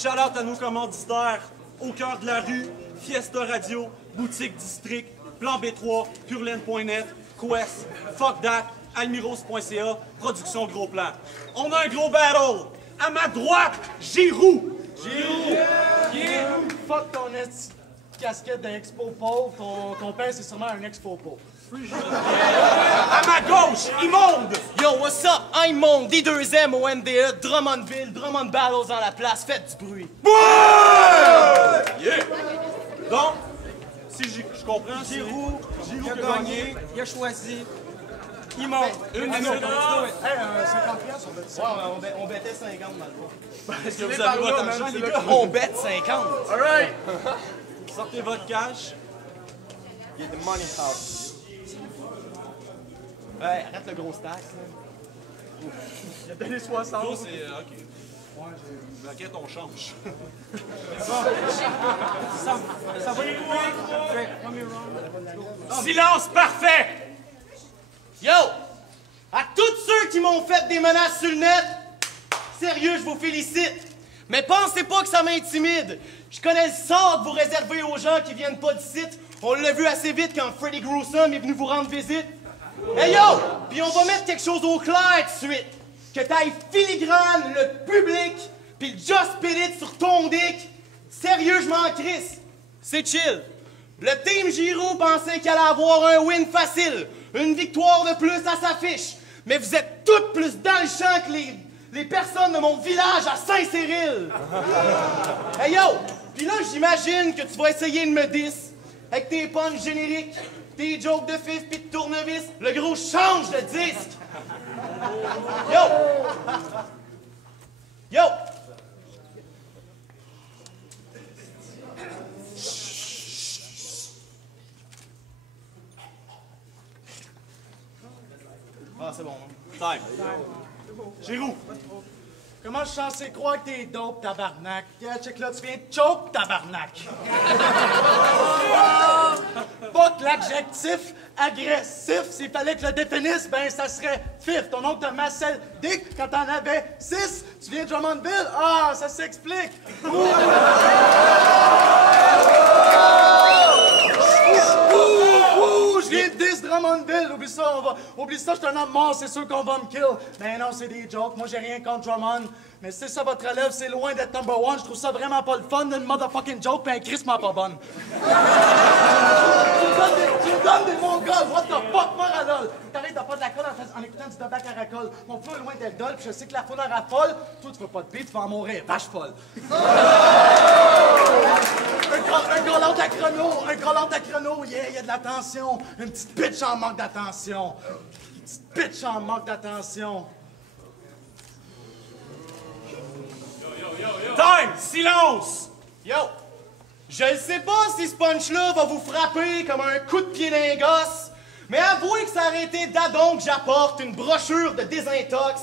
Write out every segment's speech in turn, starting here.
Shout-out à nos commanditaires, Au cœur de la rue, Fiesta Radio, Boutique District, Plan B3, Purelaine.net, Quest, Fuck That, Almiros.ca, Production Gros Plan. On a un gros battle! À ma droite, Giroux! Fuck ton casquette d'expo pauvre, ton père c'est sûrement un expo pauvre. À ma gauche, Immonde! Yo, what's up? I'm Monde, D2M au NDE, Drummondville, Drummond Battles dans la place, faites du bruit. Yeah! Donc, si je comprends, Giroux qui a gagné, il a choisi. Immonde, une minute. Hey, 50 piastres, on va dire ça. On bêtait 50 dans le Est-ce que vous avez votre argent, les gars? On bête 50. Alright! Sortez votre cash. Get the money out. Ouais, arrête le gros stack. Là. Il a donné 60. Gros, c'est... OK. T'inquiète, on change. Ça va écouter. Silence parfait! Yo! À tous ceux qui m'ont fait des menaces sur le net, sérieux, je vous félicite. Mais pensez pas que ça m'intimide. Je connais le sort que vous réservez aux gens qui viennent pas d'ici. On l'a vu assez vite quand Freddy Gruesome est venu vous rendre visite. Hey yo! Puis on va mettre quelque chose au clair tout de suite. Que t'ailles filigrane le public, puis le Just Spit It sur ton dick. Sérieux, je m'en crisse. C'est chill. Le Team Giro pensait qu'il allait avoir un win facile. Une victoire de plus à sa fiche. Mais vous êtes toutes plus dans le champ que les personnes de mon village à Saint-Cyril. Hey yo! Puis là, j'imagine que tu vas essayer de me diss avec tes punks génériques, tes jokes de fif pis de tournevis. Le gros change de disque. Yo! Yo! Ah, c'est bon. Time. Giroux. Comment je suis censé croire que t'es dope, tabarnak? Yeah, check là, tu viens de choke, tabarnak. Pas que l'adjectif agressif, s'il fallait que je le définisse, ben ça serait fif. Ton oncle te massait dick quand t'en avais 6. Tu viens de Drummondville? Ah, ça s'explique. Je viens de 10 Drummondville, oublie ça, je suis un homme mort, c'est sûr qu'on va me kill. Mais non, c'est des jokes, moi j'ai rien contre Drummond. Mais c'est ça, votre relève, c'est loin d'être number one, je trouve ça vraiment pas le fun, une motherfucking joke, pis un crissement pas bonne. Tu me donnes des mongols, what the fuck, moralol? T'arrêtes de pas de la colle en écoutant du tabac à racole. Mon feu est loin d'être dol, pis je sais que la foule en raffole. Toi, tu veux pas de beat, tu vas en mourir, vache folle. Un call-out à chrono, yeah, y a de l'attention. Une petite bitch en manque d'attention. Une petite bitch en manque d'attention. Time! Silence! Yo! Je ne sais pas si ce punch-là va vous frapper comme un coup de pied d'un gosse, mais avouez que ça aurait été d'adon que j'apporte une brochure de désintox.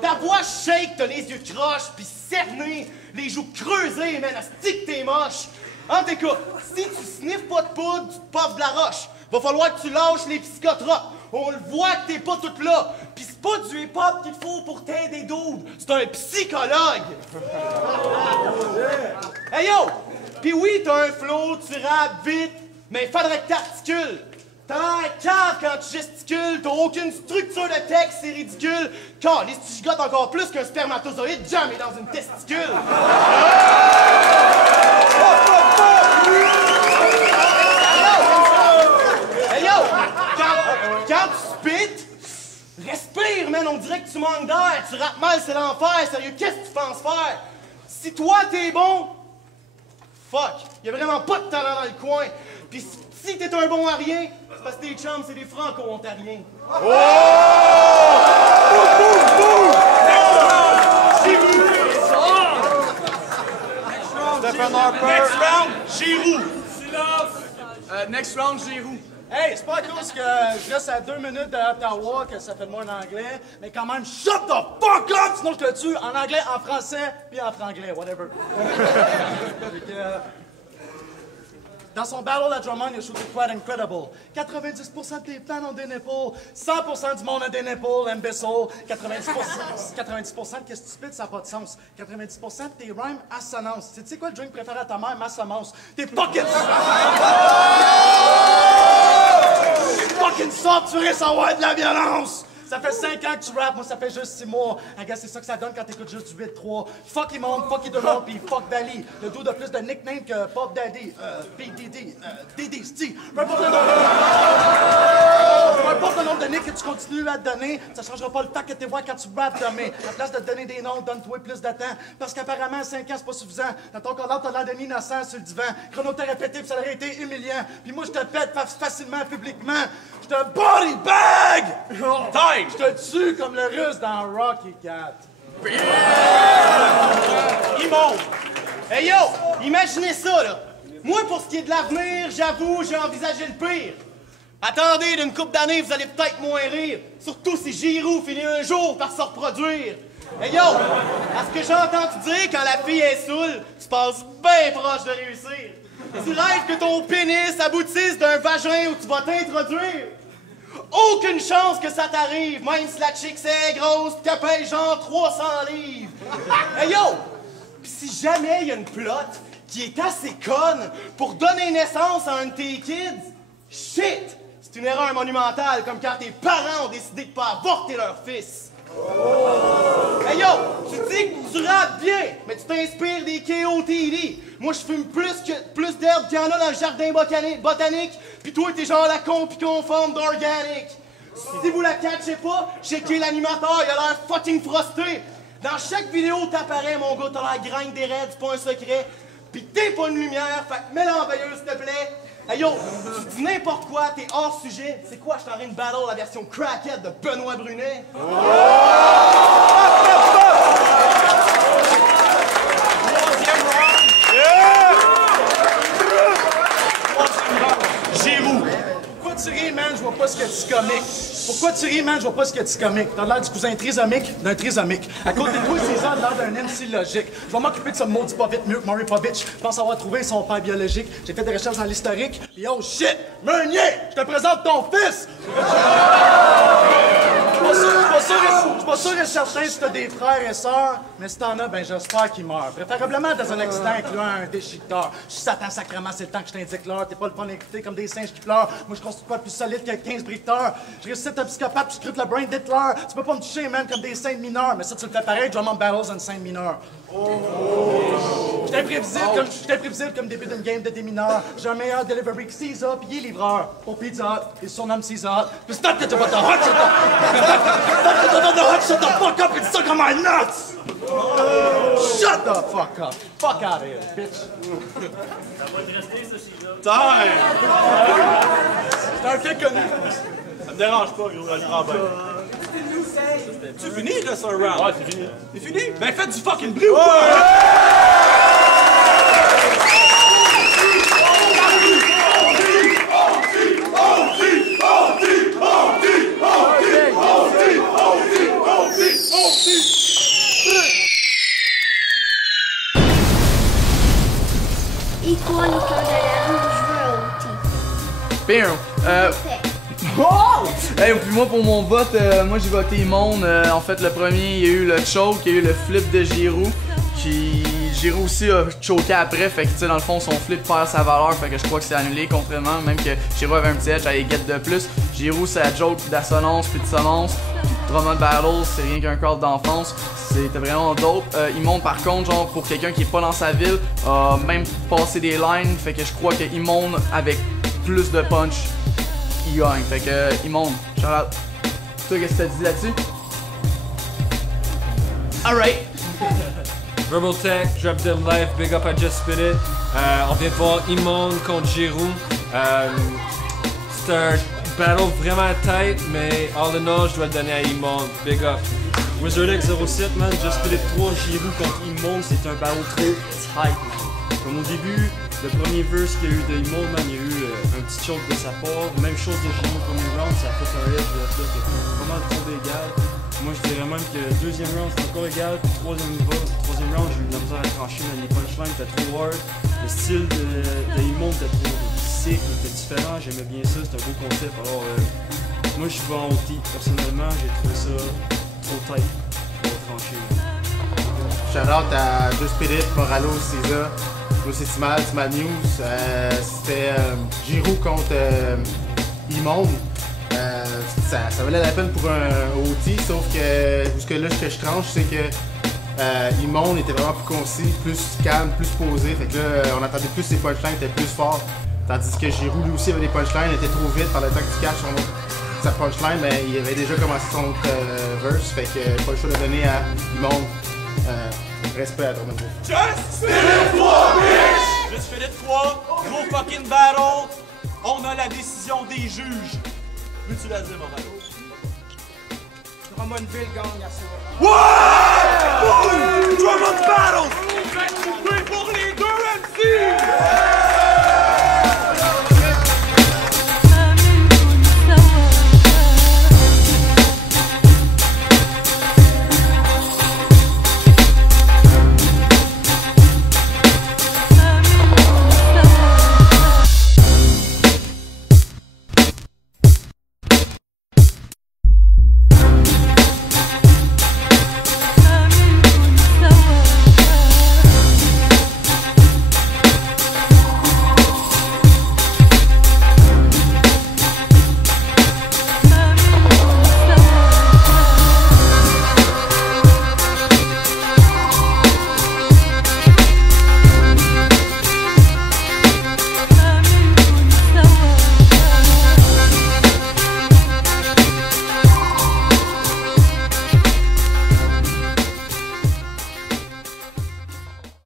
Ta voix shake, t'as les yeux croches, pis cernés, les joues creusées, man, asti que t'es moche. En tout cas, si tu sniffes pas de poudre, tu te puffes de la roche. Va falloir que tu lâches les psychotropes. On le voit que t'es pas toute là. Pis c'est pas du hip-hop qu'il faut pour t'aider dudes. C'est un psychologue. Hey yo! Puis oui, t'as un flow, tu rappes vite, mais il faudrait que t'articules. T'as l'air cave quand tu gesticules, t'as aucune structure de texte, c'est ridicule. Caliste, tu gigotes encore plus qu'un spermatozoïde jamais dans une testicule. Hey yo, quand tu spit, respire, man, on dirait que tu manques d'air. Tu rappes mal, c'est l'enfer. Sérieux, qu'est-ce que tu penses faire? Si toi, t'es bon, fuck, y a vraiment pas de talent dans le coin. Pis si t'es un bon à rien, c'est parce que tes chums, c'est des franco-ontariens. Oh! Next round, Giroux. Next round, Giroux. Hey, c'est pas à cause que je reste à 2 minutes de Ottawa que ça fait de moi en anglais, mais quand même, shut the fuck up! Sinon je te tue en anglais, en français, puis en franglais, whatever. Dans son battle à Drummond, il a shooté quite incredible. 90% des fans ont des nipples. 100% du monde a des nipples, imbécile. 90% qu'est-ce que tu spits, ça n'a pas de sens. 90% de tes rhymes assonance. Tu sais quoi le drink préféré à ta mère? Ma semence. T'es fucking... fucking sortiré sans avoir de la violence! Ça fait 5 ans que tu rappes, moi ça fait juste 6 mois. Regarde, c'est ça que ça donne quand t'écoutes juste du 8-3. Fuck Immonde, fuck Idemont, pis fuck Dali. Le dos de plus de nickname que Pop Daddy, PDD, Didi, Sti. Peu importe le nombre de nicks que tu continues à te donner, ça changera pas le temps que t'es voir quand tu rappes demain. À place de te donner des noms, donne-toi plus de temps. Parce qu'apparemment, 5 ans, c'est pas suffisant. Dans ton corps, t'as l'air d'un innocent sur le divan. Chronothérapeutique, ça aurait été humiliant. Puis moi, je te pète facilement, publiquement. Je te body bag! Time! Je te tue comme le russe dans Rocky Cat. Immonde. Hey yo, imaginez ça, là. Moi, pour ce qui est de l'avenir, j'avoue, j'ai envisagé le pire. Attendez, d'une couple d'années, vous allez peut-être moins rire. Surtout si Giroux finit un jour par se reproduire. Hey yo, à ce que j'ai entendu dire, quand la fille est saoule, tu passes bien proche de réussir. Tu rêves que ton pénis aboutisse d'un vagin où tu vas t'introduire. Aucune chance que ça t'arrive, même si la chick c'est grosse pis qu'elle pèse genre 300 livres. Hey yo! Pis si jamais il y a une plotte qui est assez conne pour donner naissance à un de tes kids, shit! C'est une erreur monumentale, comme quand tes parents ont décidé de pas avorter leur fils. Hey yo! Tu dis que tu rappes bien, mais tu t'inspires des KOTD. Moi, je fume plus d'herbe qu'il y en a dans le jardin botanique, pis toi, t'es genre la compi conforme d'organique. Si vous la catchez pas, checkez l'animateur, il a l'air fucking frosté. Dans chaque vidéo, t'apparais, mon gars, t'as l'air graine des raids, c'est pas un secret. Pis t'es pas une lumière, fait que mets l'enveilleuse, s'il te plaît. Hey yo, tu dis n'importe quoi, t'es hors sujet. C'est quoi, je suis en train de battle la version crackhead de Benoît Brunet? Giroux. Pourquoi tu ris, man? Je vois pas ce que tu comiques. Pourquoi tu ris, man? Je vois pas ce que tu comiques. T'as l'air du cousin trisomique d'un trisomique. À côté de toi, c'est ça, l'air d'un MC logique. Je vais m'occuper de ce maudit pas vite mieux que Maury Povich. Je pense avoir trouvé son père biologique. J'ai fait des recherches dans l'historique. Puis oh shit! Meunier! Je te présente ton fils! Je suis pas sûr et certain si t'as des frères et sœurs, mais si t'en as, ben j'espère qu'ils meurent. Préférablement dans un accident incluant un déchiqueteur. Je suis Satan sacrément, c'est le temps que je t'indique l'heure. T'es pas le fun d'écouter comme des singes qui pleurent. Moi, je construis pas plus solide que 15 bricteurs. Je ressuscite un psychopathe puis je scrute le brain d'Hitler. Tu peux pas me toucher, man, comme des saints mineurs. Mais ça, tu le fais pareil, Drummond Battles and Saint mineur. Je suis imprévisible comme début d'une game de démineur. J'ai un meilleur delivery que Caesar, puis il est livreur. Au Pizza Hut, il se surnomme Caesar. Puis stop that about the hot shut up! Shut the fuck up and suck on my nuts! Shut the fuck up! Fuck out of here, bitch! Time! C'est un fait connu. Ça me dérange pas, gros, Ali Robin. Tu finis, il reste un round. Ouais, c'est fini. C'est fini? Ben faites du fucking bruit ou quoi? Icônico de la Roosevelt. Bam! Hey, puis moi pour mon vote, moi j'ai voté Immonde. En fait, le premier, il y a eu le choke, il y a eu le flip de Giroux. Qui Giroud aussi a choqué après, fait que tu sais, dans le fond, son flip perd sa valeur, fait que je crois que c'est annulé, contrairement, même que Giroud avait un petit edge à les get de plus. Giroud, c'est la joke d'assonance puis de sonance. Drummond Battle, c'est rien qu'un crowd d'enfance. C'était vraiment dope. Il monte par contre, genre, pour quelqu'un qui est pas dans sa ville, même passer des lines, fait que je crois qu'il monte avec plus de punch, il gagne. Fait que, il monte. Shout out. Toi, qu'est-ce que t'as dit là-dessus? Alright. Verbal Tech, Drop Dead Life, Big Up I Just Spit It. On vient de voir Immone contre Giroud. C'est un battle vraiment tight, mais all in all, je dois le donner à Immone. Big Up. WizardX07, man, Just Spit It 3, Giroud contre Immone, c'est un battle trop tight, man. Comme au début, le premier verse qu'il y a eu de Immone, man, il y a eu un petit choke de sa part. Même chose de Giroud au premier round, ça a fait un edge là, qui est vraiment trop égal. Moi, je dirais même que le deuxième round, c'est encore égal. Puis troisième round, j'ai eu de la misère à trancher. Les punchlines étaient trop hard. Le style de Immone était trop sick, il était différent. J'aimais bien ça, c'était un beau concept. Alors, moi, je suis en OT. Personnellement, j'ai trouvé ça trop tight pour trancher. Shout-out à Just Spit It, Moralo, César, Lucy Timal, Timal News. C'était Giroud contre Immone. Ça valait la peine pour un OT, sauf que jusque-là, ce que je tranche, c'est que Immone était vraiment plus concis, plus calme, plus posé. Fait que là, on attendait plus ses punchlines étaient plus forts. Tandis que Giroud, lui aussi, avait des punchlines, était trop vite par le temps que tu caches sa punchline, mais il avait déjà commencé son autre verse. Fait que pas le choix de donner à Immone. Respect à ton niveau. Just Spit It 3, bitch! Just Spit It 3, gros fucking battle. On a la décision des juges. Veux-tu la dire, Moralo? Drummondville gagne à ça. Ouais! Drummond Battle! Pour les deux MC!